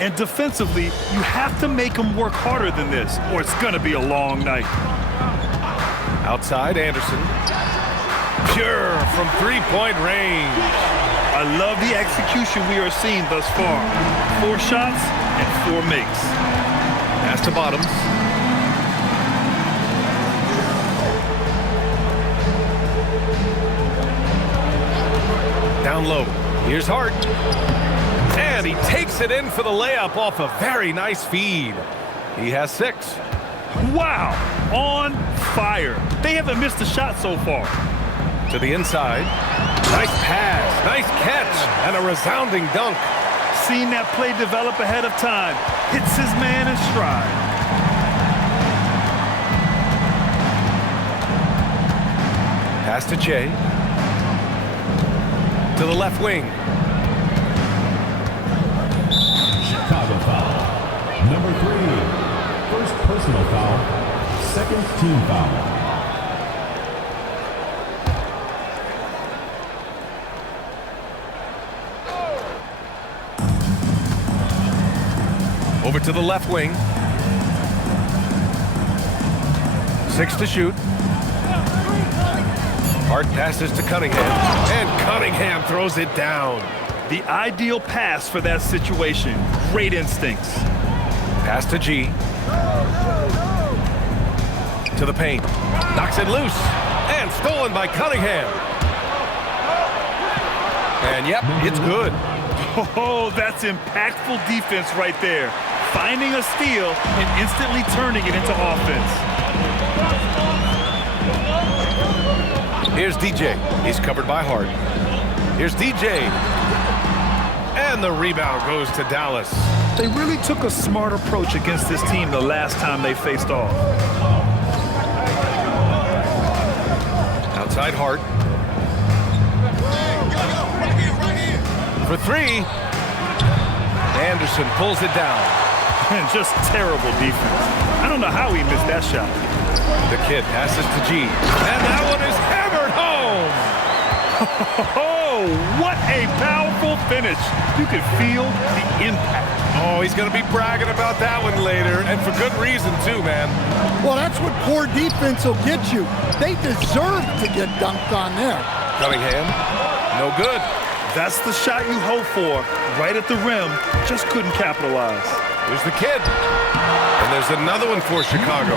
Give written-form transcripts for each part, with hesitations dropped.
And defensively, you have to make them work harder than this, or it's going to be a long night. Outside, Anderson. Pure from three-point range. I love the execution we are seeing thus far. 4 shots and 4 makes. Pass to Bottoms. Down low. Here's Hart. And he takes it in for the layup off a very nice feed. He has 6. Wow, on fire. They haven't missed a shot so far. To the inside. Nice pass, nice catch, and a resounding dunk. Seeing that play develop ahead of time. Hits his man in stride. Pass to Che. To the left wing. Chicago foul. Number 3. First personal foul. Second team foul. Over to the left wing. 6 to shoot. Hart passes to Cunningham. And Cunningham throws it down. The ideal pass for that situation. Great instincts. Pass to G. To the paint. Knocks it loose. And stolen by Cunningham. And yep, it's good. Oh, that's impactful defense right there. Finding a steal and instantly turning it into offense. Here's DJ. He's covered by Hart. Here's DJ. And the rebound goes to Dallas. They really took a smart approach against this team the last time they faced off. Outside Hart. For 3. Anderson pulls it down. And just terrible defense. I don't know how he missed that shot. The kid passes to G. And that one is hammered home. Oh, what a powerful finish. You could feel the impact. Oh, he's going to be bragging about that one later. And for good reason, too, man. Well, that's what poor defense will get you. They deserve to get dunked on there. Cunningham, no good. That's the shot you hope for. Right at the rim, just couldn't capitalize. There's the kid. And there's another one for Chicago.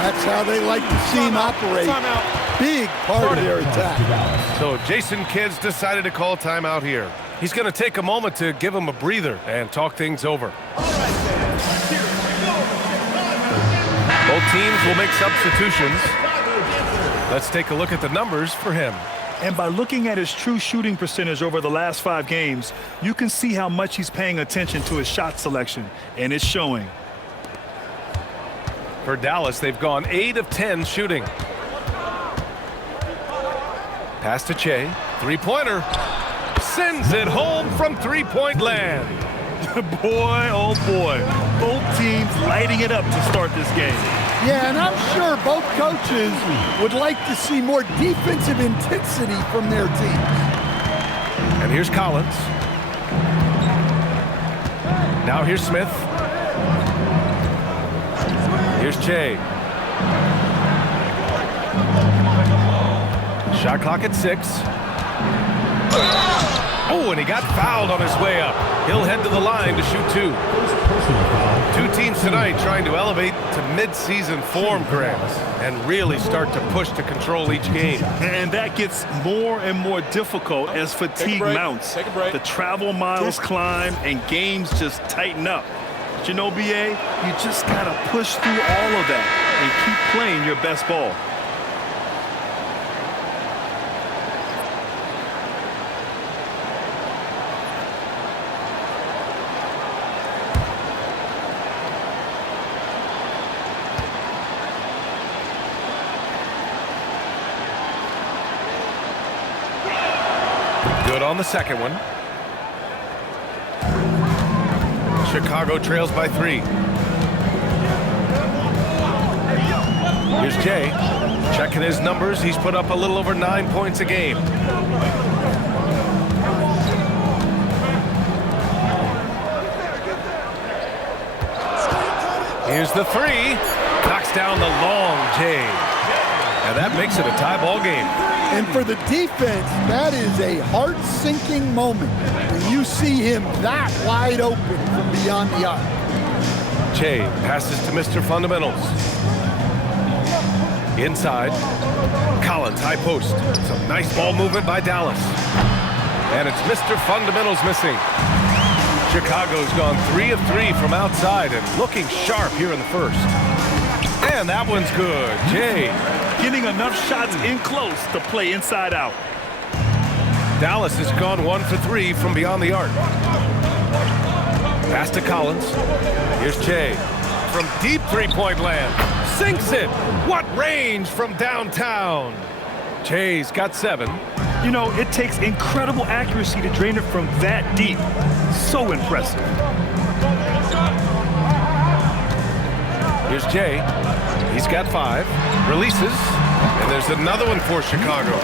That's how they like to see him operate. Big part of their attack. So Jason Kidd's decided to call timeout here. He's going to take a moment to give him a breather and talk things over. Both teams will make substitutions. Let's take a look at the numbers for him. And by looking at his true shooting percentage over the last 5 games, you can see how much he's paying attention to his shot selection, and it's showing. For Dallas, they've gone 8 of 10 shooting. Pass to Che. 3-pointer. Sends it home from 3-point land. Boy, oh boy. Both teams lighting it up to start this game. Yeah, and I'm sure both coaches would like to see more defensive intensity from their teams. And here's Collins. Now here's Smith. Here's Che. Shot clock at 6. Oh, and he got fouled on his way up. He'll head to the line to shoot 2. 2 teams tonight trying to elevate to mid-season form, Grant, and really start to push to control each game. And that gets more and more difficult as fatigue mounts. The travel miles climb and games just tighten up. But you know, BA, you just got to push through all of that and keep playing your best ball. Good on the second one. Chicago trails by 3. Here's Jay. Checking his numbers. He's put up a little over 9 points a game. Here's the three. Knocks down the long J. And that makes it a tie ball game. And for the defense, that is a heart-sinking moment when you see him that wide open from beyond the arc. Che passes to Mr. Fundamentals. Inside. Collins, high post. Some nice ball movement by Dallas. And it's Mr. Fundamentals missing. Chicago's gone 3 of 3 from outside and looking sharp here in the first. And that one's good. Jay getting enough shots in close to play inside out. Dallas has gone 1 for 3 from beyond the arc. Pass to Collins. Here's Che from deep three-point land. Sinks it. What range from downtown. Che's got 7. You know, it takes incredible accuracy to drain it from that deep. So impressive. Here's Jay. He's got 5. Releases. And there's another one for Chicago.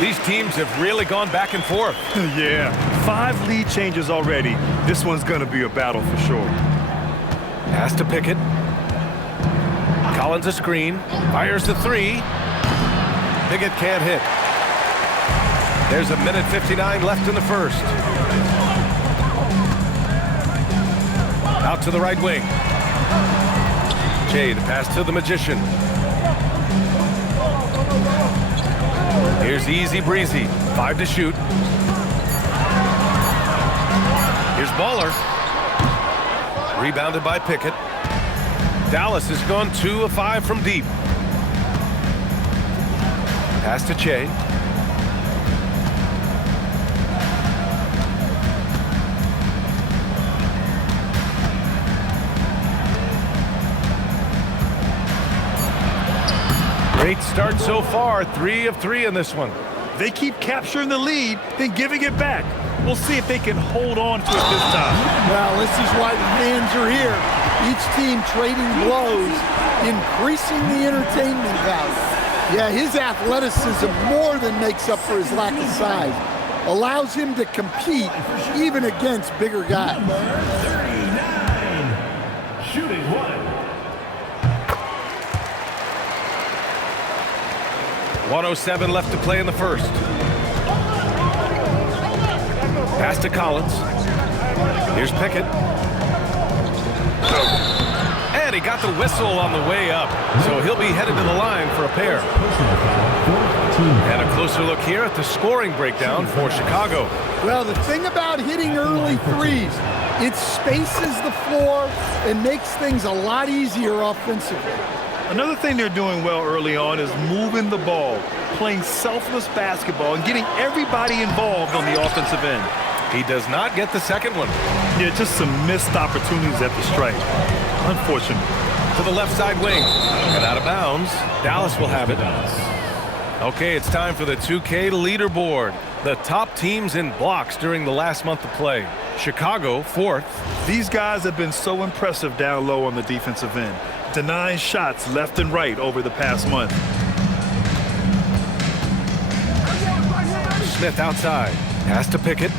These teams have really gone back and forth. Yeah, 5 lead changes already. This one's going to be a battle for sure. Pass to Pickett. Collins a screen. Fires the 3. Pickett can't hit. There's 1:59 left in the first. Out to the right wing. Jay to pass to the Magician. Here's Easy Breezy. 5 to shoot. Here's Baller. Rebounded by Pickett. Dallas has gone 2 of 5 from deep. Pass to Che. Great start so far. 3 of 3 in this one. They keep capturing the lead, then giving it back. We'll see if they can hold on to it this time. Well, this is why the fans are here. Each team trading blows, increasing the entertainment value. Yeah, his athleticism more than makes up for his lack of size. Allows him to compete even against bigger guys. 39. Shooting 1. 1:07 left to play in the first. Pass to Collins. Here's Pickett. And he got the whistle on the way up. So he'll be headed to the line for a pair. And a closer look here at the scoring breakdown for Chicago. Well, the thing about hitting early threes, it spaces the floor and makes things a lot easier offensively. Another thing they're doing well early on is moving the ball, playing selfless basketball, and getting everybody involved on the offensive end. He does not get the second one. Yeah, just some missed opportunities at the stripe. Unfortunate. To the left side wing. And out of bounds. Dallas will have it. Okay, it's time for the 2K leaderboard. The top teams in blocks during the last month of play. Chicago, 4th. These guys have been so impressive down low on the defensive end, denying shots left and right over the past month. Smith outside. Pass to Pickett.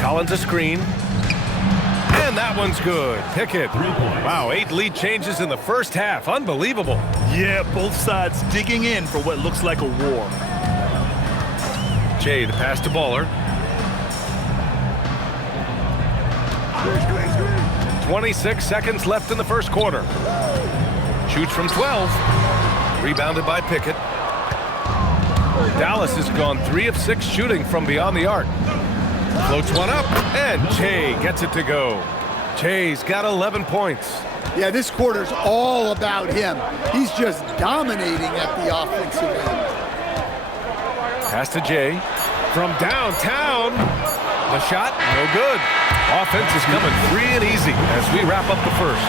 Collins a screen. And that one's good. Pickett. 3 points. Wow, 8 lead changes in the first half. Unbelievable. Yeah, both sides digging in for what looks like a war. Jay, the pass to Baller. 26 seconds left in the first quarter. Shoots from 12. Rebounded by Pickett. Dallas has gone 3 of 6 shooting from beyond the arc. Floats one up, and Che gets it to go. Che's got 11 points. Yeah, this quarter's all about him. He's just dominating at the offensive end. Pass to Jay. From downtown. The shot, no good. Offense is coming free and easy as we wrap up the first.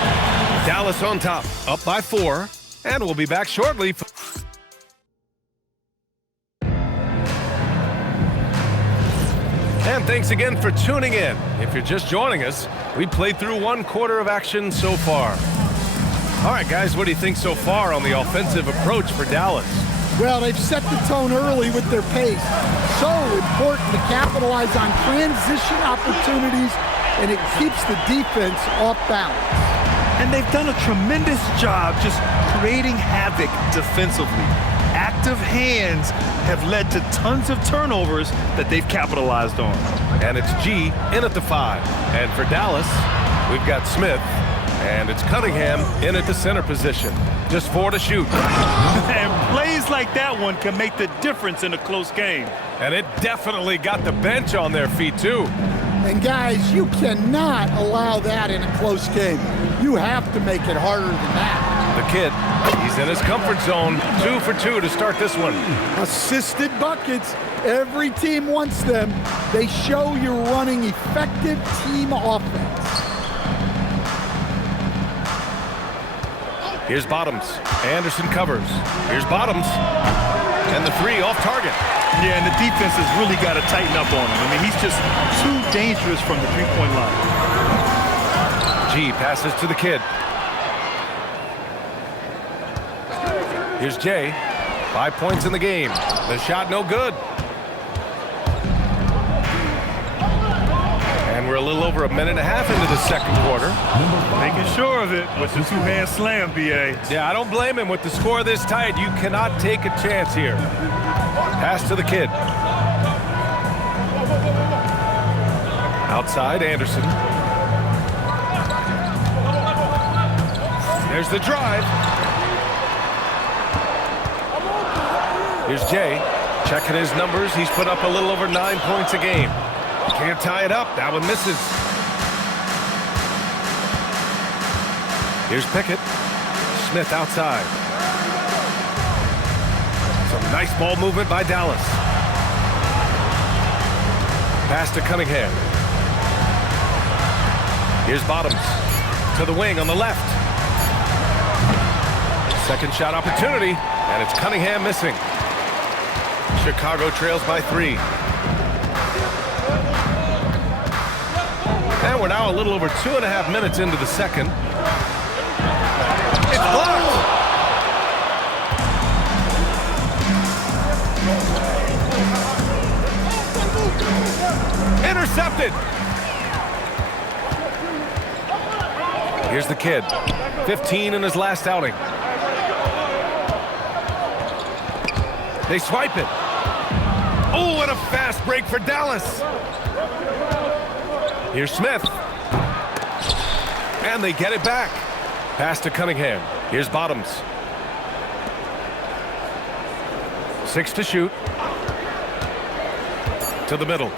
Dallas on top, up by 4, and we'll be back shortly. And thanks again for tuning in. If you're just joining us, we played through 1 quarter of action so far. All right, guys, what do you think so far on the offensive approach for Dallas? Well, they've set the tone early with their pace. So important to capitalize on transition opportunities, and it keeps the defense off balance. And they've done a tremendous job just creating havoc defensively. Active hands have led to tons of turnovers that they've capitalized on. And it's G in at the 5. And for Dallas, we've got Smith. And it's Cunningham in at the center position. Just 4 to shoot. And plays like that one can make the difference in a close game. And it definitely got the bench on their feet, too. And guys, you cannot allow that in a close game. You have to make it harder than that. The kid, he's in his comfort zone. 2 for 2 to start this one. Assisted buckets. Every team wants them. They show you're running effective team offense. Here's Bottoms. Anderson covers. Here's Bottoms. And the 3 off target. Yeah, and the defense has really got to tighten up on him. I mean, he's just too dangerous from the three-point line. G passes to the kid. Here's Jay. 5 points in the game. The shot no good. And we're a little over a minute and a half into the second quarter. Making sure of it with the two-hand slam, BA. Yeah, I don't blame him. With the score this tight, you cannot take a chance here. Pass to the kid. Outside, Anderson. There's the drive. Here's Jay. Checking his numbers. He's put up a little over 9 points a game. Can't tie it up. That one misses. Here's Pickett. Smith outside. Some nice ball movement by Dallas. Pass to Cunningham. Here's Bottoms. To the wing on the left. Second shot opportunity. And it's Cunningham missing. Chicago trails by 3. And we're now a little over 2.5 minutes into the second. It's blocked. Intercepted. Here's the kid. 15 in his last outing. They swipe it. Oh, and a fast break for Dallas. Here's Smith. And they get it back. Pass to Cunningham. Here's Bottoms. 6 to shoot. To the middle.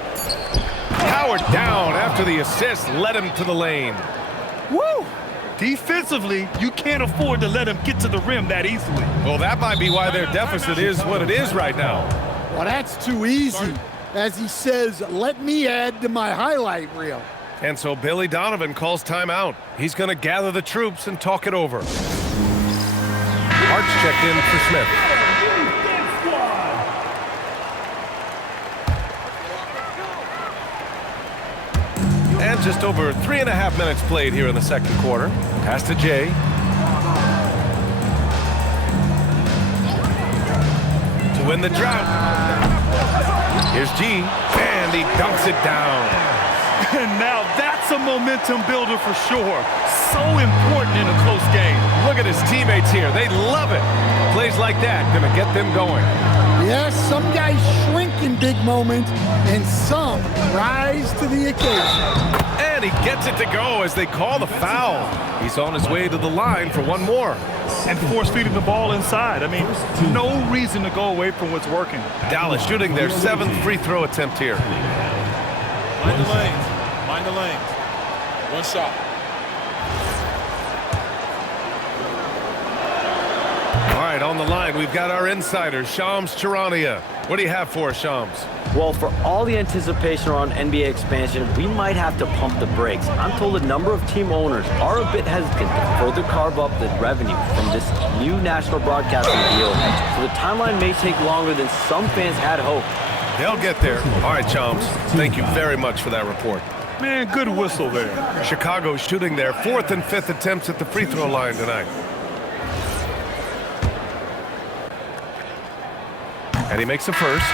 Powered down after the assist led him to the lane. Woo! Defensively, you can't afford to let him get to the rim that easily. Well, that might be why their deficit is what it is right now. Well, that's too easy. As he says, let me add to my highlight reel. And so Billy Donovan calls timeout. He's going to gather the troops and talk it over. Arch checked in for Smith. And just over 3.5 minutes played here in the second quarter. Pass to Jay. To win the drought. Here's G, and he dunks it down. And now that's a momentum builder for sure. So important in a close game. Look at his teammates here. They love it. Plays like that gonna get them going. Yes, some guys shrink in big moments, and some rise to the occasion. And he gets it to go as they call the foul. He's on his way to the line for one more. And force feeding the ball inside. I mean, no reason to go away from what's working. Dallas shooting their 7th free throw attempt here. Mind the lanes. Mind the lanes. One shot. All right, on the line, we've got our insider, Shams Charania. What do you have for us, Shams? Well, for all the anticipation around NBA expansion, we might have to pump the brakes. I'm told a number of team owners are a bit hesitant to further carve up the revenue from this new national broadcasting deal, so the timeline may take longer than some fans had hoped. They'll get there. All right, Shams, thank you very much for that report. Man, good whistle there. Chicago shooting their 4th and 5th attempts at the free throw line tonight. And he makes a first.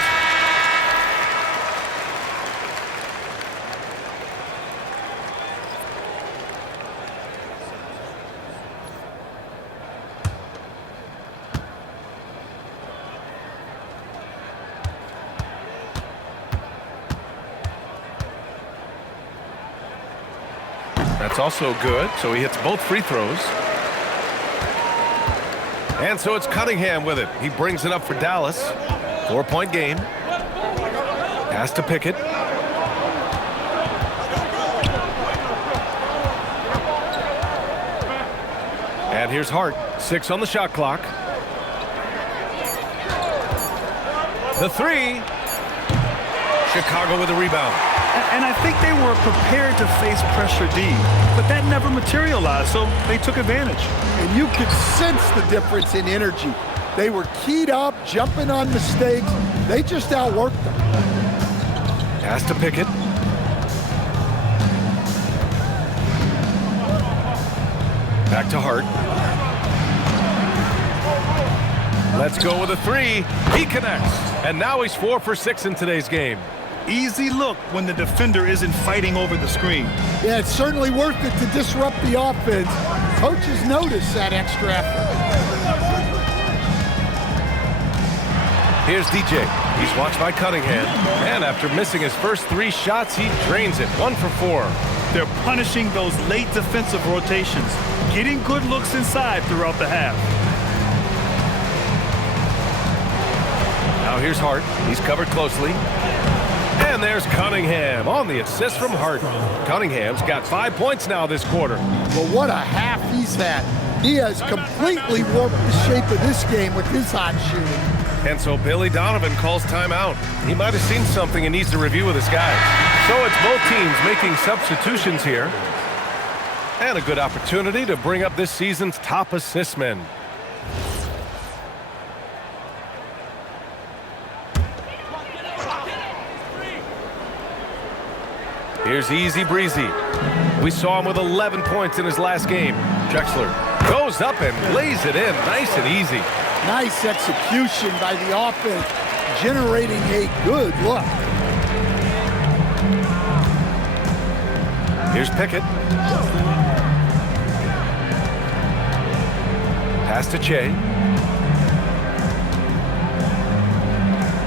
That's also good, so he hits both free throws. And so it's Cunningham with it. He brings it up for Dallas. 4-point game. Pass to Pickett. And here's Hart. 6 on the shot clock. The three. Chicago with a rebound. And I think they were prepared to face pressure D, but that never materialized, so they took advantage. And you could sense the difference in energy. They were keyed up, jumping on mistakes. They just outworked them. Pass to Pickett. Back to Hart. Let's go with a three. He connects. And now he's 4 for 6 in today's game. Easy look when the defender isn't fighting over the screen. Yeah, it's certainly worth it to disrupt the offense. Coaches notice that extra effort. Here's DJ. He's watched by Cunningham. And after missing his first 3 shots, he drains it. 1 for 4. They're punishing those late defensive rotations, getting good looks inside throughout the half. Now here's Hart. He's covered closely. And there's Cunningham on the assist from Hart. Cunningham's got 5 points now this quarter. Well, what a half he's had. He has completely warped the shape of this game with his hot shooting. And so Billy Donovan calls timeout. He might have seen something and needs to review with his guys. So it's both teams making substitutions here. And a good opportunity to bring up this season's top assist men. Here's Easy Breezy. We saw him with 11 points in his last game. Drexler goes up and lays it in nice and easy. Nice execution by the offense, generating a good look. Here's Pickett. Pass to Che.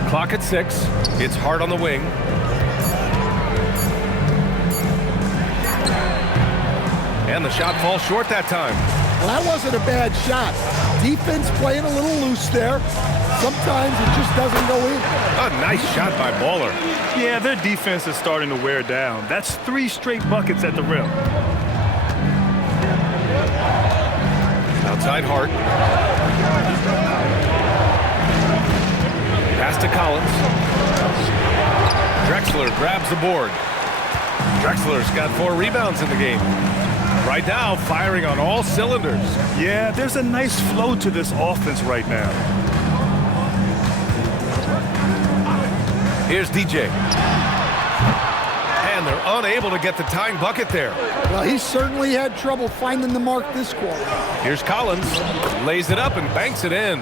Clock at 6. It's Hart on the wing. And the shot falls short that time. Well, that wasn't a bad shot. Defense playing a little loose there. Sometimes it just doesn't go in. A nice shot by Baller. Yeah, their defense is starting to wear down. That's 3 straight buckets at the rim. Outside Hart. Pass to Collins. Drexler grabs the board. Drexler's got 4 rebounds in the game. Right now, firing on all cylinders. Yeah, there's a nice flow to this offense right now. Here's DJ. And they're unable to get the tying bucket there. Well, he certainly had trouble finding the mark this quarter. Here's Collins. Lays it up and banks it in.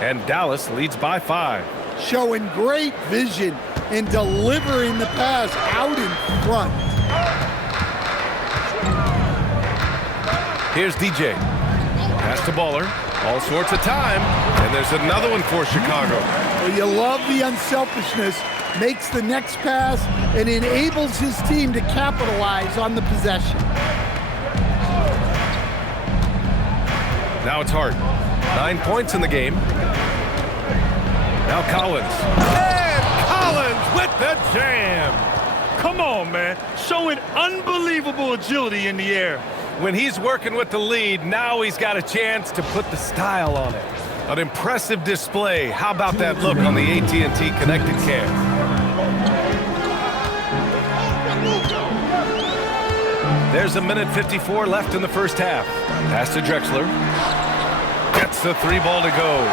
And Dallas leads by 5. Showing great vision in delivering the pass out in front. Here's DJ. Pass to Baller. All sorts of time. And there's another one for Chicago. Well, you love the unselfishness. Makes the next pass and enables his team to capitalize on the possession. Now it's Hart. 9 points in the game. Now Collins. And Collins with the jam. Come on, man. Showing unbelievable agility in the air. When he's working with the lead, now he's got a chance to put the style on it. An impressive display. How about that look on the AT&T Connected Cam? There's a minute 54 left in the first half. Pass to Drexler. Gets the 3 ball to go.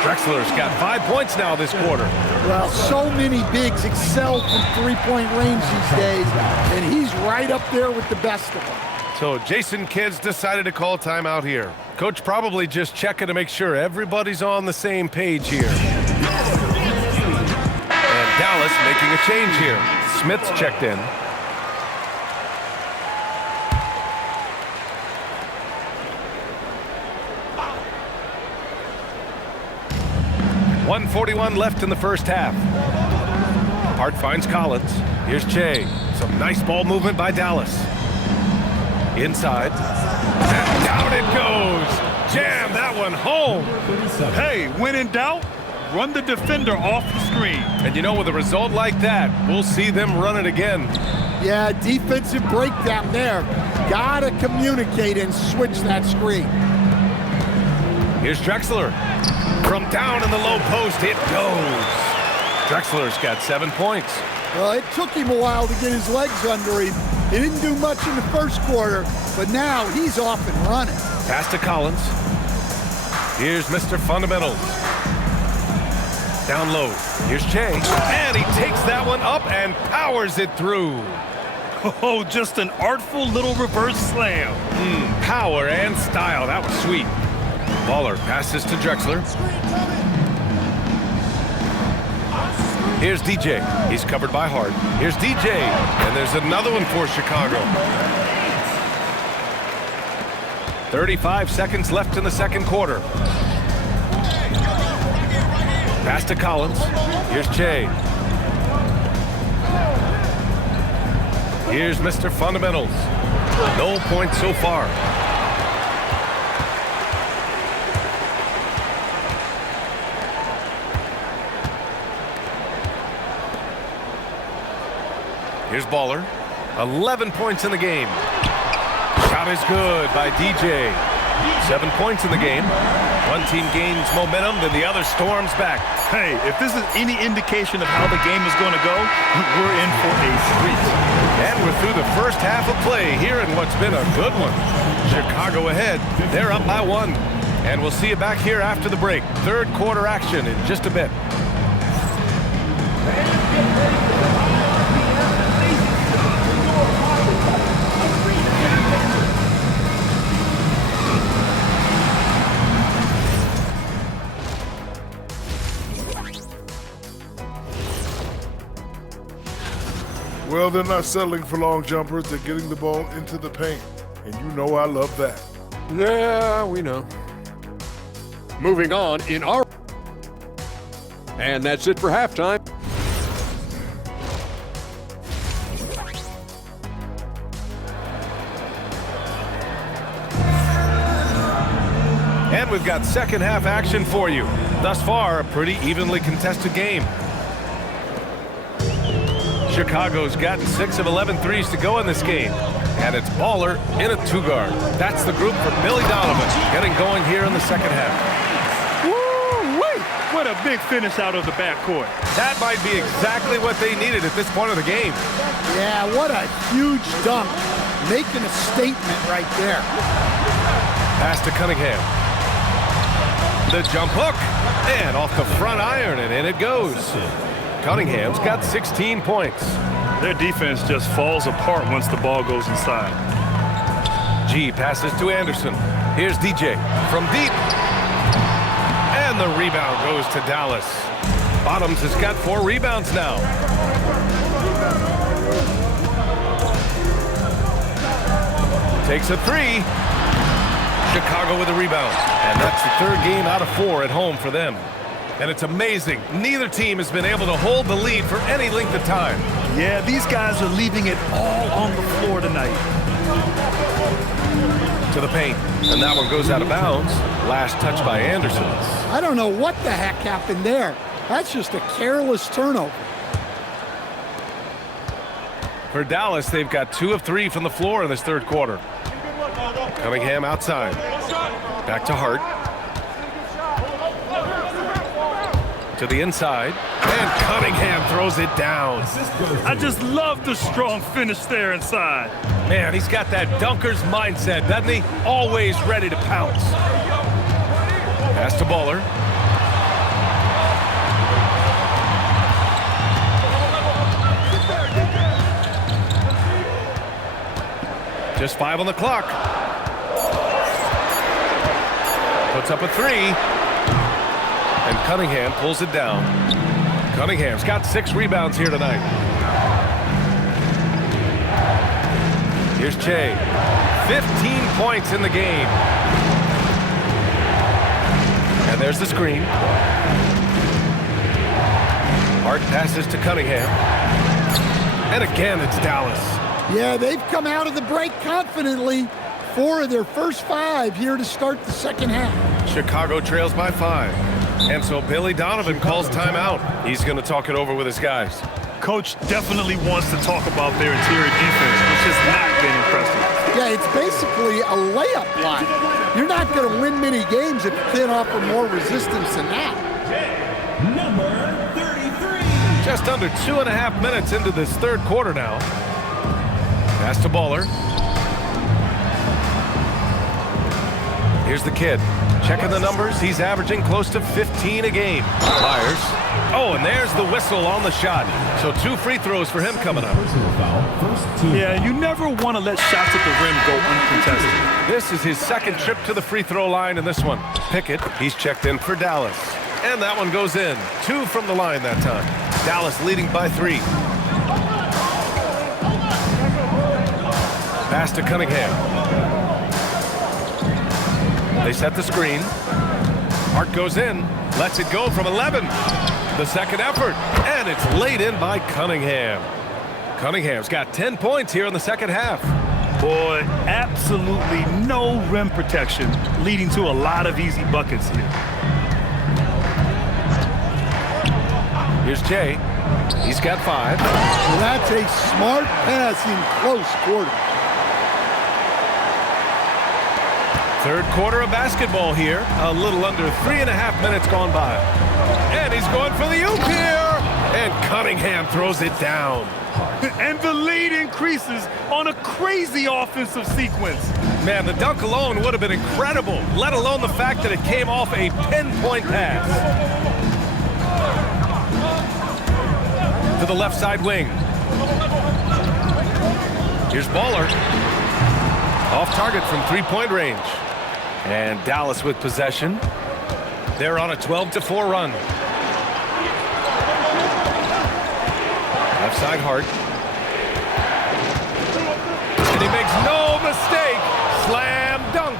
Drexler's got 5 points now this quarter. Well, so many bigs excel from three-point range these days, and he's right up there with the best of them. So Jason Kidd's decided to call timeout here. Coach probably just checking to make sure everybody's on the same page here. And Dallas making a change here. Smith's checked in. .141 left in the first half. Hart finds Collins. Here's Che. Some nice ball movement by Dallas. Inside. And down it goes. Jam that one home. Hey, when in doubt, run the defender off the screen. And you know, with a result like that, we'll see them run it again. Yeah, defensive breakdown there. Gotta communicate and switch that screen. Here's Drexler. From down in the low post, it goes. Drexler's got 7 points. Well, it took him a while to get his legs under him. He didn't do much in the first quarter, but now he's off and running. Pass to Collins. Here's Mr. Fundamentals. Down low. Here's Che. And he takes that one up and powers it through. Oh, just an artful little reverse slam. Power and style. That was sweet. Baller passes to Drexler. Here's DJ. He's covered by Hart. Here's DJ. And there's another one for Chicago. 35 seconds left in the second quarter. Pass to Collins. Here's Che. Here's Mr. Fundamentals. No points so far. Here's Baller. 11 points in the game. Shot is good by DJ. 7 points in the game. One team gains momentum, then the other storms back. Hey, if this is any indication of how the game is going to go, we're in for a treat. And we're through the first half of play here in what's been a good one. Chicago ahead. They're up by 1. And we'll see you back here after the break. Third quarter action in just a bit. Well, they're not settling for long jumpers. They're getting the ball into the paint. And you know I love that. Yeah, we know. Moving on in our... And that's it for halftime. And we've got second half action for you. Thus far, a pretty evenly contested game. Chicago's gotten 6 of 11 threes to go in this game. And it's Baller in a 2-guard. That's the group for Billy Donovan, getting going here in the second half. Woo-wee! What a big finish out of the backcourt. That might be exactly what they needed at this point of the game. Yeah, what a huge dunk. Making a statement right there. Pass to Cunningham. The jump hook. And off the front iron, and in it goes. Cunningham's got 16 points. Their defense just falls apart once the ball goes inside. G passes to Anderson. Here's DJ from deep. And the rebound goes to Dallas. Bottoms has got 4 rebounds now. Takes a 3. Chicago with a rebound. And that's the 3rd game out of 4 at home for them. And it's amazing. Neither team has been able to hold the lead for any length of time. Yeah, these guys are leaving it all on the floor tonight. To the paint. And that one goes out of bounds. Last touch by Anderson. I don't know what the heck happened there. That's just a careless turnover. For Dallas, they've got 2 of 3 from the floor in this 3rd quarter. Cunningham outside. Back to Hart. To the inside. And Cunningham throws it down. I just love the strong finish there inside. Man, he's got that dunker's mindset, doesn't he? Always ready to pounce. Pass to Baller. Just 5 on the clock. Puts up a 3. And Cunningham pulls it down. Cunningham's got 6 rebounds here tonight. Here's Che. 15 points in the game. And there's the screen. Hart passes to Cunningham. And again, it's Dallas. Yeah, they've come out of the break confidently. 4 of their first 5 here to start the second half. Chicago trails by 5. And so Billy Donovan calls timeout. He's going to talk it over with his guys. Coach definitely wants to talk about their interior defense, which has not been impressive. Yeah, it's basically a layup line. You're not going to win many games if you can't offer more resistance than that. Number 33. Just under 2.5 minutes into this third quarter now. Pass to Baller. Here's the kid. Checking the numbers. He's averaging close to 15 a game. Myers. Oh, and there's the whistle on the shot. So 2 free throws for him coming up. Yeah, you never want to let shots at the rim go uncontested. This is his second trip to the free throw line in this one. Pickett, he's checked in for Dallas. And that one goes in. 2 from the line that time. Dallas leading by 3. Pass to Cunningham. They set the screen. Hart goes in. Lets it go from 11. The second effort. And it's laid in by Cunningham. Cunningham's got 10 points here in the second half. Boy, absolutely no rim protection, leading to a lot of easy buckets here. Here's Jay. He's got 5. Well, that's a smart pass in close quarter. Third quarter of basketball here. A little under 3.5 minutes gone by. And he's going for the oop here. And Cunningham throws it down. And the lead increases on a crazy offensive sequence. Man, the dunk alone would have been incredible, let alone the fact that it came off a pinpoint pass. To the left side wing. Here's Baller. Off target from 3-point range. And Dallas with possession. They're on a 12-4 run. Left side Hart. And he makes no mistake. Slam dunk.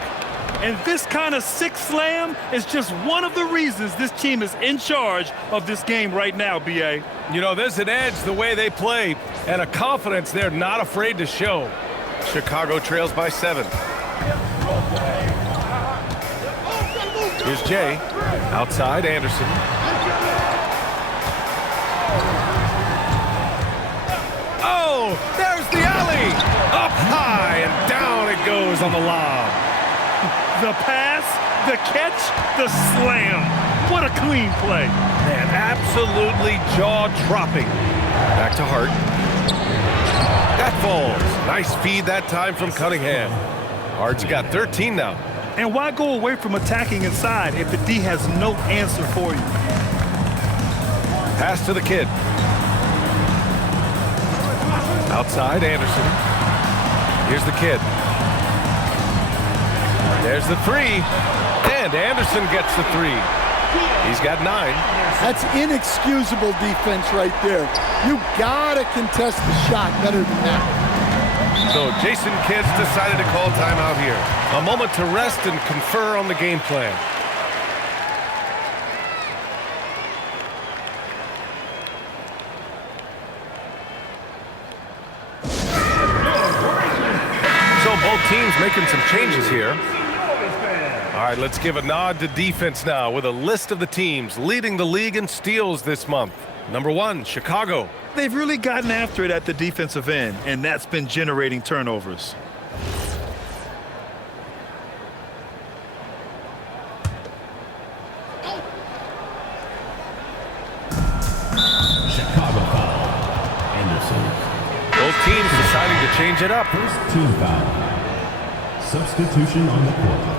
And this kind of sick slam is just one of the reasons this team is in charge of this game right now, B.A. You know, there's an edge the way they play and a confidence they're not afraid to show. Chicago trails by 7. Here's Jay. Outside, Anderson. Oh, there's the alley. Up high and down it goes on the lob. The pass, the catch, the slam. What a clean play. Man, absolutely jaw-dropping. Back to Hart. That falls. Nice feed that time from Cunningham. Hart's got 13 now. And why go away from attacking inside if the D has no answer for you? Pass to the kid. Outside, Anderson. Here's the kid. There's the 3. And Anderson gets the 3. He's got 9. That's inexcusable defense right there. You gotta contest the shot better than that. So Jason Kidd's decided to call timeout here. A moment to rest and confer on the game plan. So both teams making some changes here. All right, let's give a nod to defense now with a list of the teams leading the league in steals this month. Number 1, Chicago. They've really gotten after it at the defensive end, and that's been generating turnovers. Chicago foul. Anderson. Both teams deciding to change it up. First team foul. Substitution on the court.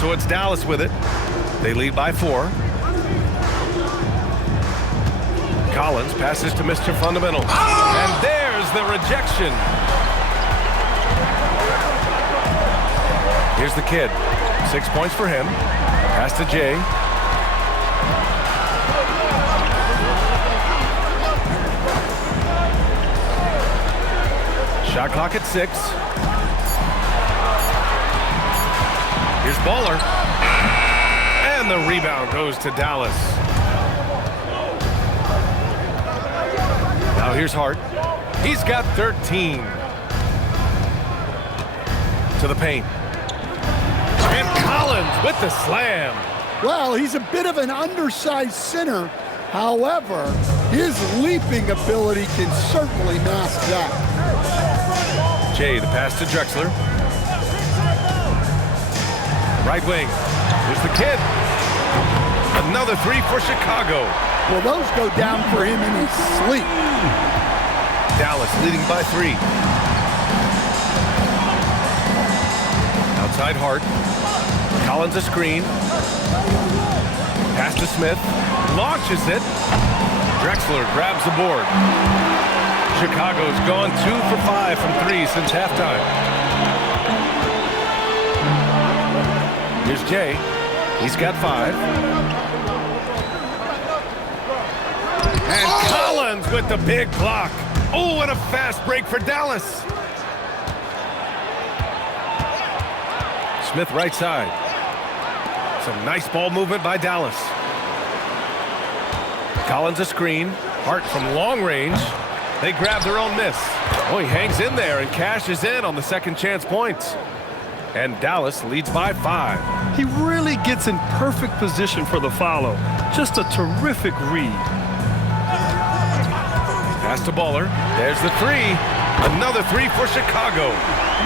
So it's Dallas with it. They lead by 4. Collins passes to Mr. Fundamental. And there's the rejection. Here's the kid. 6 points for him. Pass to Jay. Shot clock at 6. Here's Bowler. And the rebound goes to Dallas. Now here's Hart. He's got 13. To the paint. And Collins with the slam. Well, he's a bit of an undersized center. However, his leaping ability can certainly mask that. Jay, the pass to Drexler. Right wing. Here's the kid. Another three for Chicago. Well, those go down for him in his sleep. Dallas leading by 3. Outside Hart. Collins a screen. Pass to Smith. Launches it. Drexler grabs the board. Chicago's gone 2 for 5 from 3 since halftime. Here's Jay. He's got 5. And Collins with the big block. Oh, and a fast break for Dallas. Smith right side. Some nice ball movement by Dallas. Collins a screen. Hart from long range. They grab their own miss. Oh, he hangs in there and cashes in on the second chance points. And Dallas leads by 5. He really gets in perfect position for the follow. Just a terrific read. Pass to Bowler. There's the 3. Another 3 for Chicago.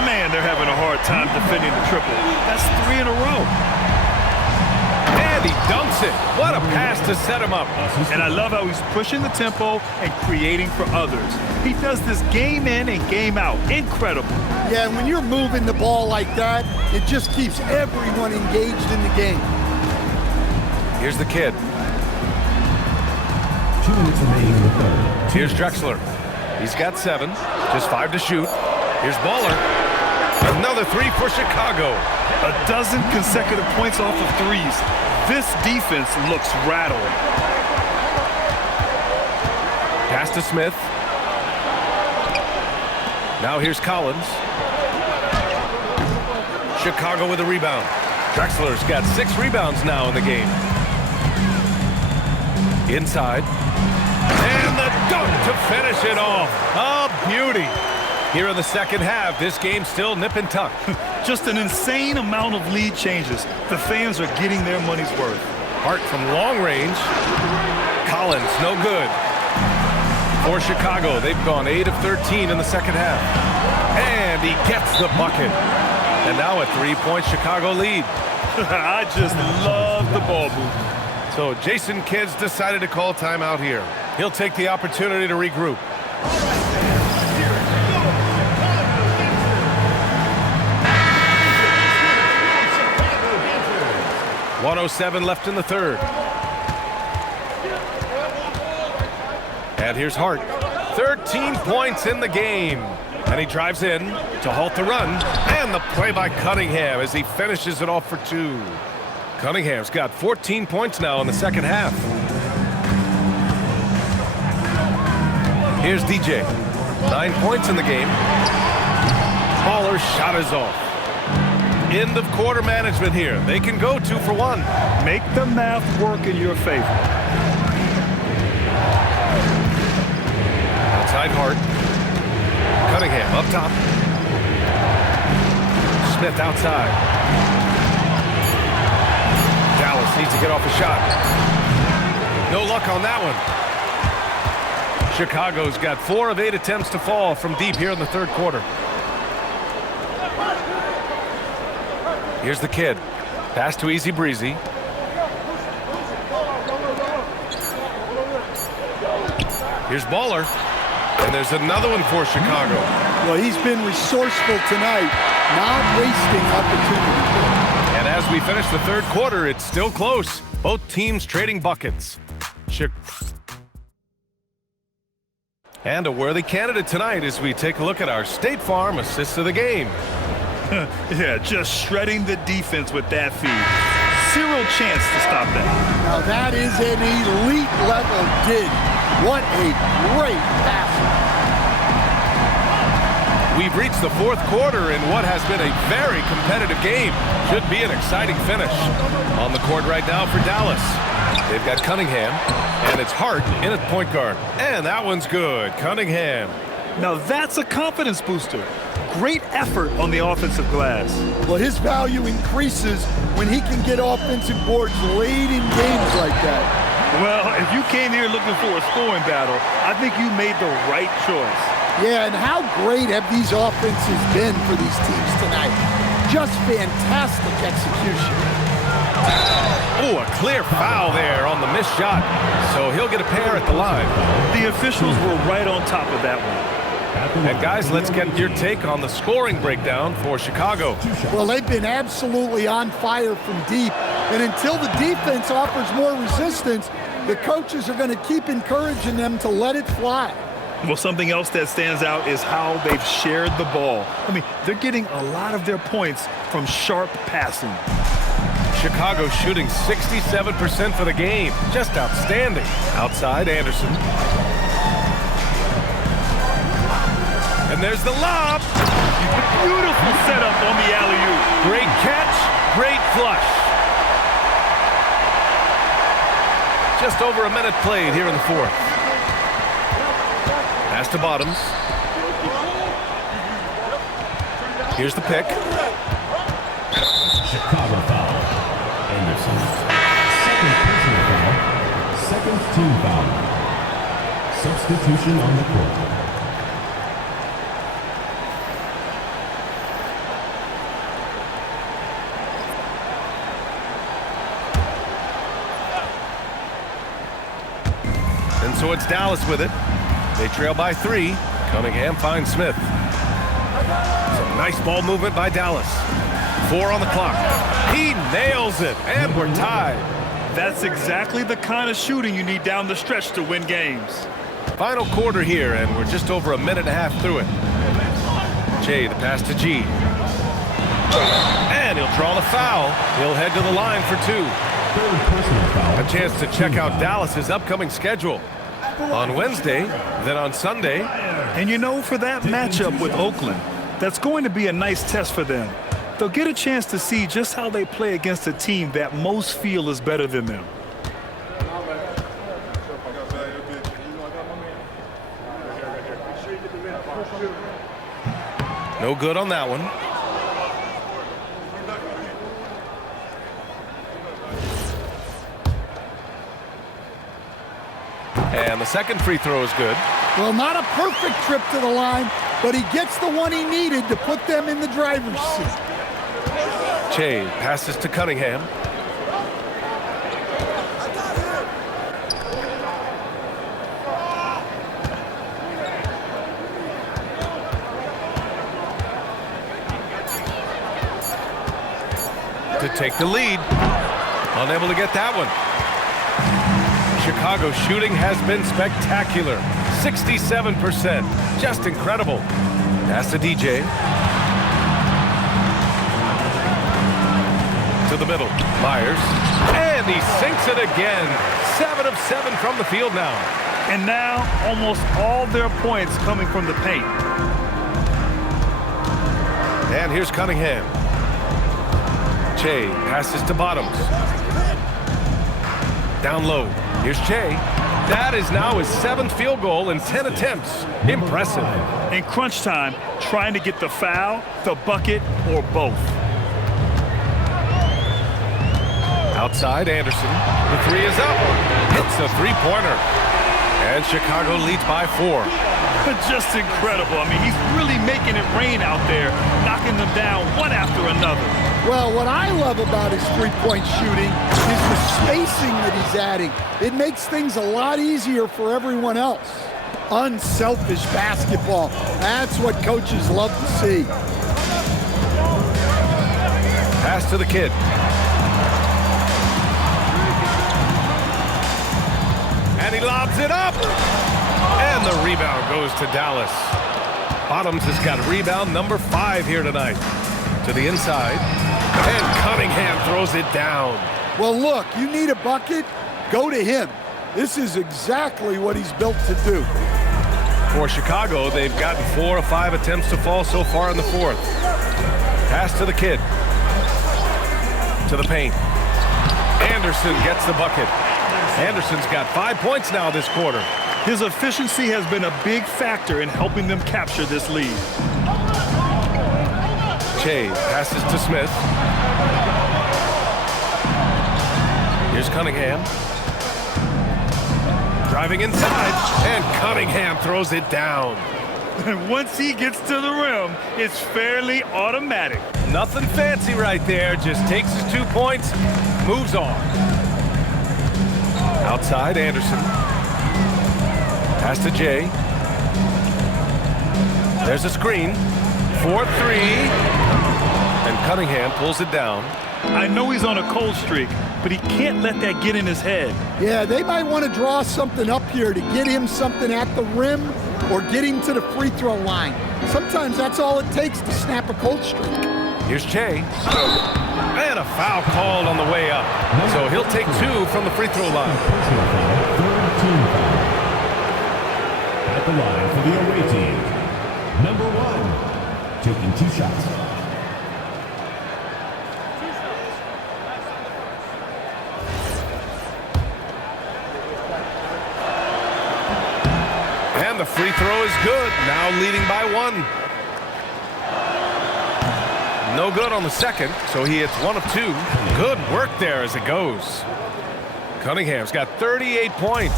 Man, they're having a hard time defending the triple. That's 3 in a row. And he dunks it. What a pass to set him up. And I love how he's pushing the tempo and creating for others. He does this game in and game out. Incredible. Yeah, when you're moving the ball like that, it just keeps everyone engaged in the game. Here's the kid. 2 minutes remaining in the third. Here's Drexler. He's got 7. Just 5 to shoot. Here's Bowler. Another 3 for Chicago. A dozen consecutive points off of threes. This defense looks rattled. Pass to Smith. Now here's Collins. Chicago with a rebound. Drexler's got 6 rebounds now in the game. Inside. And the dunk to finish it off. A beauty. Here in the second half, this game's still nip and tuck. Just an insane amount of lead changes. The fans are getting their money's worth. Hart from long range. Collins, no good. For Chicago, they've gone 8 of 13 in the second half. And he gets the bucket. And now a 3-point Chicago lead. I just love the ball movement. So Jason Kidd's decided to call timeout here. He'll take the opportunity to regroup. .107 left in the third. And here's Hart. 13 points in the game. And he drives in to halt the run. And the play by Cunningham as he finishes it off for 2. Cunningham's got 14 points now in the second half. Here's DJ. 9 points in the game. Baller's shot is off. End of quarter management here. They can go 2 for 1. Make the math work in your favor. Outside Hart. Cunningham up top. Smith outside. Dallas needs to get off a shot. No luck on that one. Chicago's got 4 of 8 attempts to fall from deep here in the third quarter. Here's the kid. Pass to Easy Breezy. Here's Bowler. And there's another one for Chicago. Well, he's been resourceful tonight, not wasting opportunity. And as we finish the third quarter, it's still close. Both teams trading buckets. And a worthy candidate tonight as we take a look at our State Farm assists of the game. Yeah, just shredding the defense with that feed. Zero chance to stop that. Now that is an elite level dig. What a great pass. We've reached the fourth quarter in what has been a very competitive game. Should be an exciting finish. On the court right now for Dallas. They've got Cunningham, and it's Hart in at point guard. And that one's good. Cunningham. Now that's a confidence booster. Great effort on the offensive glass. Well, his value increases when he can get offensive boards late in games like that. Well, if you came here looking for a scoring battle, I think you made the right choice. Yeah, and how great have these offenses been for these teams tonight? Just fantastic execution. Oh, a clear foul there on the missed shot. So he'll get a pair at the line. The officials were right on top of that one. And guys, let's get your take on the scoring breakdown for Chicago. Well, they've been absolutely on fire from deep. And until the defense offers more resistance, the coaches are going to keep encouraging them to let it fly. Well, something else that stands out is how they've shared the ball. I mean, they're getting a lot of their points from sharp passing. Chicago shooting 67% for the game. Just outstanding. Outside, Anderson. And there's the lob. Beautiful setup on the alley-oop. Great catch, great flush. Just over a minute played here in the fourth. Pass to Bottoms. Here's the pick. Chicago foul. Anderson. Second personal foul. Second team foul. Substitution on the court. And so it's Dallas with it. They trail by 3. Cunningham finds Smith. Some nice ball movement by Dallas. 4 on the clock. He nails it, and we're tied. That's exactly the kind of shooting you need down the stretch to win games. Final quarter here, and we're just over a minute and a half through it. Jay, the pass to G. And he'll draw the foul. He'll head to the line for 2. A chance to check out Dallas's upcoming schedule. On Wednesday, then on Sunday. And you know, for that matchup with Oakland, that's going to be a nice test for them. They'll get a chance to see just how they play against a team that most feel is better than them. No good on that one. And the second free throw is good. Well, not a perfect trip to the line, but he gets the one he needed to put them in the driver's seat. Che passes to Cunningham. To take the lead. Unable to get that one. Chicago's shooting has been spectacular. 67%. Just incredible. Pass to DJ. To the middle. Myers. And he sinks it again. 7 of 7 from the field now. And now almost all their points coming from the paint. And here's Cunningham. Che passes to Bottoms. Down low. Here's Che. That is now his 7th field goal in 10 attempts. Impressive. In crunch time, trying to get the foul, the bucket, or both. Outside, Anderson. The 3 is up. Hits a 3-pointer. And Chicago leads by 4. Just incredible. I mean, he's really making it rain out there, knocking them down one after another. Well, what I love about his three-point shooting is the spacing that he's adding. It makes things a lot easier for everyone else. Unselfish basketball. That's what coaches love to see. Pass to the kid. And he lobs it up. And the rebound goes to Dallas. Bottoms has got rebound number 5 here tonight. To the inside. And Cunningham throws it down. Well, look, you need a bucket, go to him. This is exactly what he's built to do. For Chicago, they've gotten 4 of 5 attempts to fall so far in the fourth. Pass to the kid. To the paint. Anderson gets the bucket. Anderson's got 5 points now this quarter. His efficiency has been a big factor in helping them capture this lead. Che passes to Smith. Here's Cunningham. Driving inside, and Cunningham throws it down. And once he gets to the rim, it's fairly automatic. Nothing fancy right there. Just takes his 2 points, moves on. Outside, Anderson. Pass to Jay. There's a screen. 4-3. And Cunningham pulls it down. I know he's on a cold streak, but he can't let that get in his head. Yeah, they might want to draw something up here to get him something at the rim or get him to the free throw line. Sometimes that's all it takes to snap a cold streak. Here's Che. And a foul called on the way up. So he'll take 2 from the free throw line. Third team foul. At the line for the away team, number 1, taking 2 shots. And the free throw is good. Now leading by 1. No good on the second, so he hits 1 of 2. Good work there as it goes. Cunningham's got 38 points.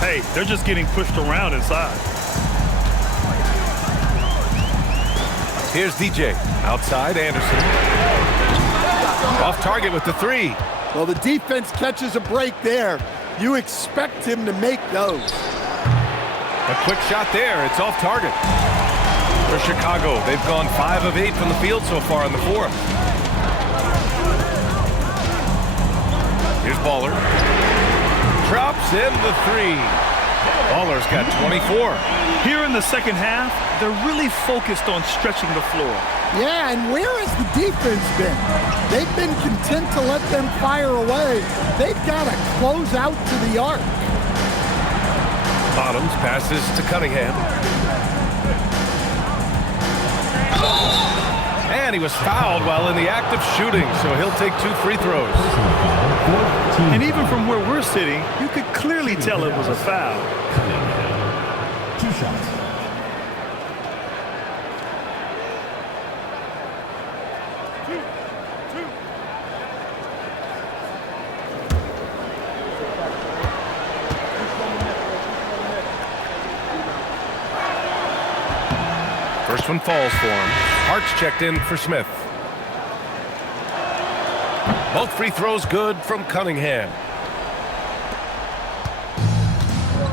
Hey, they're just getting pushed around inside. Here's DJ. Outside, Anderson. Off target with the 3. Well, the defense catches a break there. You expect him to make those. A quick shot there. It's off target. For Chicago, they've gone 5 of 8 from the field so far in the fourth. Here's Baller. Drops in the 3. Baller's got 24. Here in the second half, they're really focused on stretching the floor. Yeah, and where has the defense been? They've been content to let them fire away. They've got to close out to the arc. Bottoms passes to Cunningham. And he was fouled while in the act of shooting, so he'll take 2 free throws. And even from where we're sitting, you could clearly tell it was a foul. 2 shots. First one falls for him. Hart's checked in for Smith. Both free throws good from Cunningham.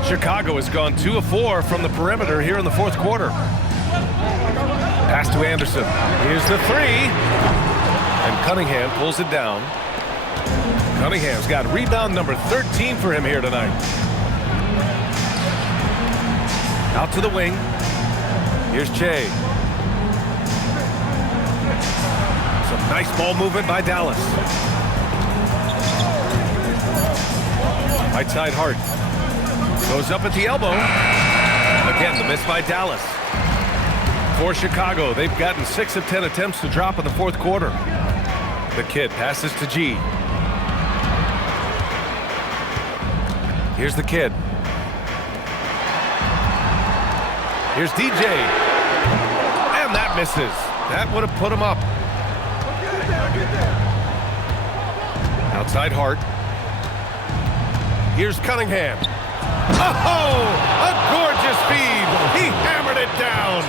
Chicago has gone 2 of 4 from the perimeter here in the fourth quarter. Pass to Anderson. Here's the 3. And Cunningham pulls it down. Cunningham's got rebound number 13 for him here tonight. Out to the wing. Here's Che. Some nice ball movement by Dallas. Right side Hart. Goes up at the elbow. Again, the miss by Dallas. For Chicago, they've gotten 6 of 10 attempts to drop in the fourth quarter. The kid passes to G. Here's the kid. Here's DJ. And that misses. That would have put him up. Outside Hart. Here's Cunningham. Oh, a gorgeous feed. He hammered it down.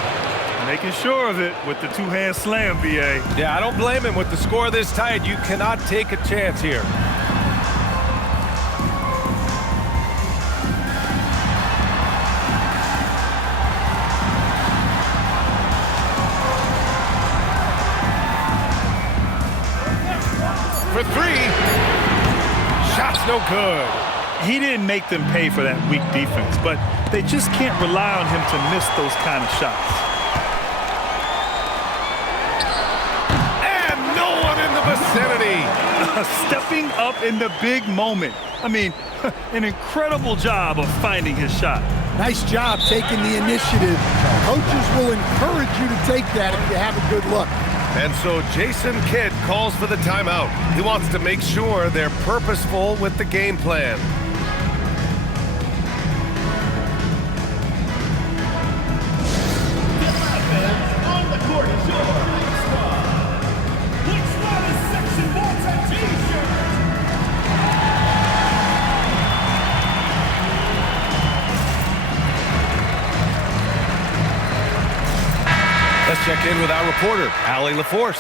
Making sure of it with the 2-hand slam, BA. Yeah, I don't blame him. With the score this tight, you cannot take a chance here. For 3. Shot's no good. He didn't make them pay for that weak defense, but they just can't rely on him to miss those kind of shots. And no one in the vicinity. Stepping up in the big moment. I mean, an incredible job of finding his shot. Nice job taking the initiative. Coaches will encourage you to take that if you have a good look. And so Jason Kidd calls for the timeout. He wants to make sure they're purposeful with the game plan. On the court is your squad. Which one is Section Water T-shirt? Let's check in with our reporter, Allie LaForce.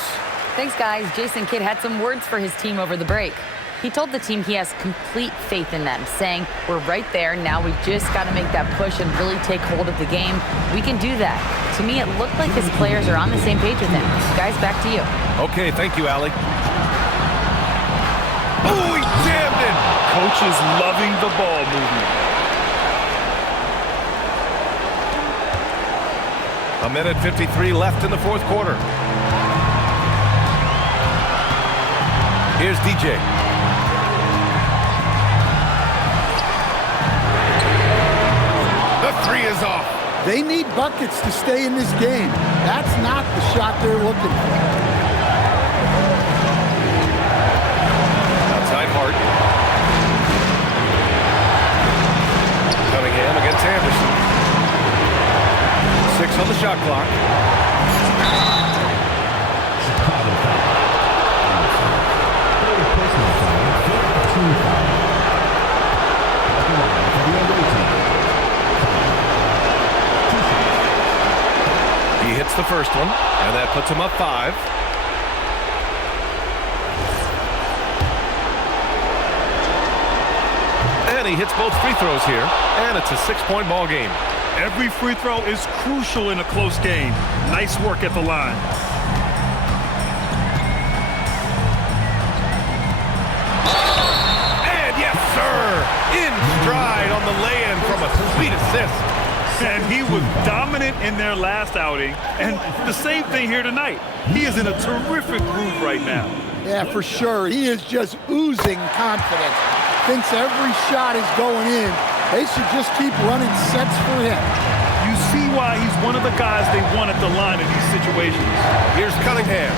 Thanks, guys. Jason Kidd had some words for his team over the break. He told the team he has complete faith in them, saying, we're right there. Now we just got to make that push and really take hold of the game. We can do that. To me, it looked like his players are on the same page with him. Guys, back to you. Okay, thank you, Allie. Oh, he jammed it! Coach is loving the ball movement. A minute 53 left in the fourth quarter. Here's DJ. The three is off. They need buckets to stay in this game. That's not the shot they're looking for. Outside Hart. Cunningham against Anderson. 6 on the shot clock. Chicago foul. Third personal foul. Fifth team foul. At the line for the away team. 2 shots. He hits the first one, and that puts him up 5. And he hits both free throws here, and it's a 6-point ball game. Every free throw is crucial in a close game. Nice work at the line. And yes, sir, in stride on the lay-in from a sweet assist. And he was dominant in their last outing. And the same thing here tonight. He is in a terrific groove right now. Yeah, for sure. He is just oozing confidence. Thinks every shot is going in. They should just keep running sets for him. You see why he's one of the guys they want at the line in these situations. Here's Cunningham.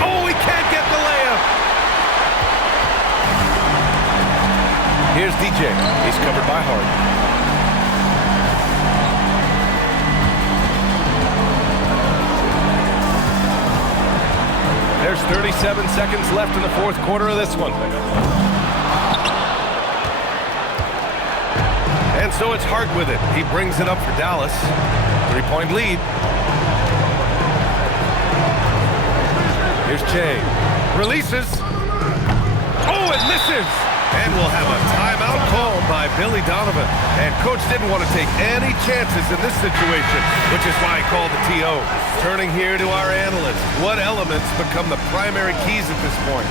Oh, he can't get the layup. Here's DJ. He's covered by Hart. There's 37 seconds left in the fourth quarter of this one. And so it's Hart with it. He brings it up for Dallas. 3-point lead. Here's Che. Releases. Oh, it misses. And we'll have a timeout called by Billy Donovan. And Coach didn't want to take any chances in this situation, which is why he called the TO. Turning here to our analysts. What elements become the primary keys at this point?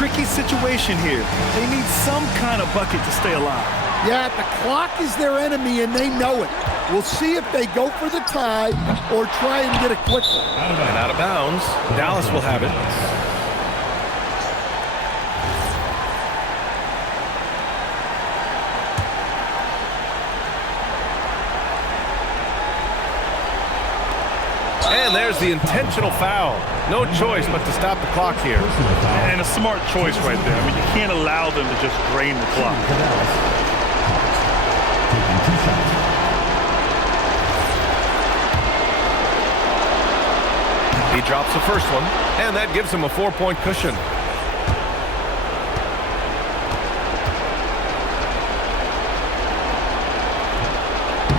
Tricky situation here. They need some kind of bucket to stay alive. Yeah, the clock is their enemy, and they know it. We'll see if they go for the tie or try and get it quickly. And out of bounds. Dallas will have it. And there's the intentional foul. No choice but to stop the clock here. And a smart choice right there. I mean, you can't allow them to just drain the clock. Taking 2 shots. He drops the first one, and that gives him a 4-point cushion.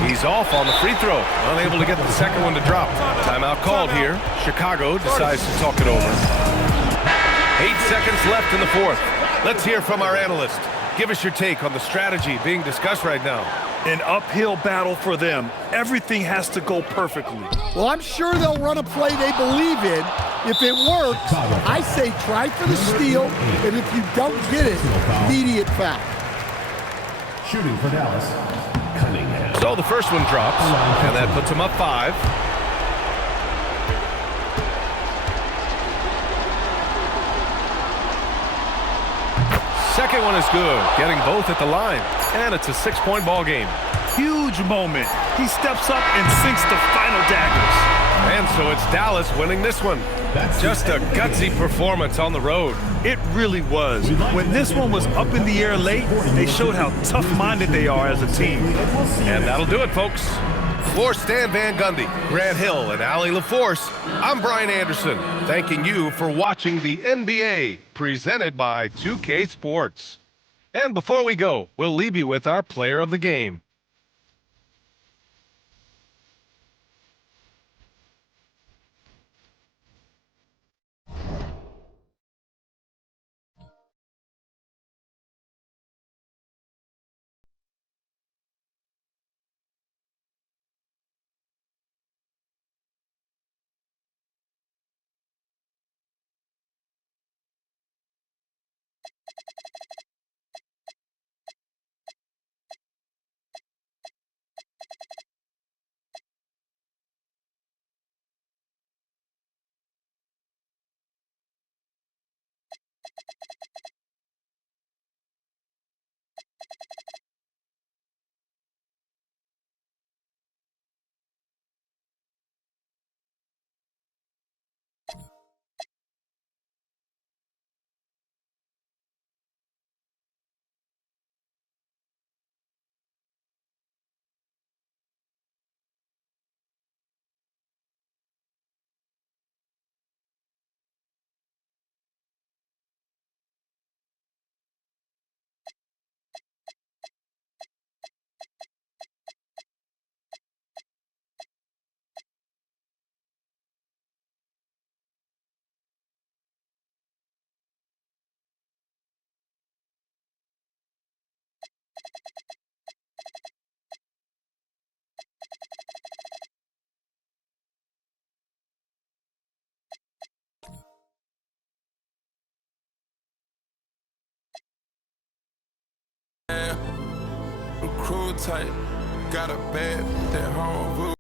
He's off on the free throw, unable to get the second one to drop. Timeout called here. Chicago decides to talk it over. 8 seconds left in the fourth. Let's hear from our analyst. Give us your take on the strategy being discussed right now. An uphill battle for them. Everything has to go perfectly. Well, I'm sure they'll run a play they believe in. If it works, I say try for the steal, and if you don't get it, immediate foul. Shooting for Dallas, Cunningham. So the first one drops, and that puts him up 5. second one is good, getting both at the line. And it's a 6-point ball game. Huge moment. He steps up and sinks the final daggers. And so it's Dallas winning this one. Just a gutsy performance on the road. It really was. When this one was up in the air late, they showed how tough-minded they are as a team. And that'll do it, folks. For Stan Van Gundy, Grant Hill, and Allie LaForce, I'm Brian Anderson, thanking you for watching the NBA, presented by 2K Sports. And before we go, we'll leave you with our player of the game. Crew tight, got a bad that home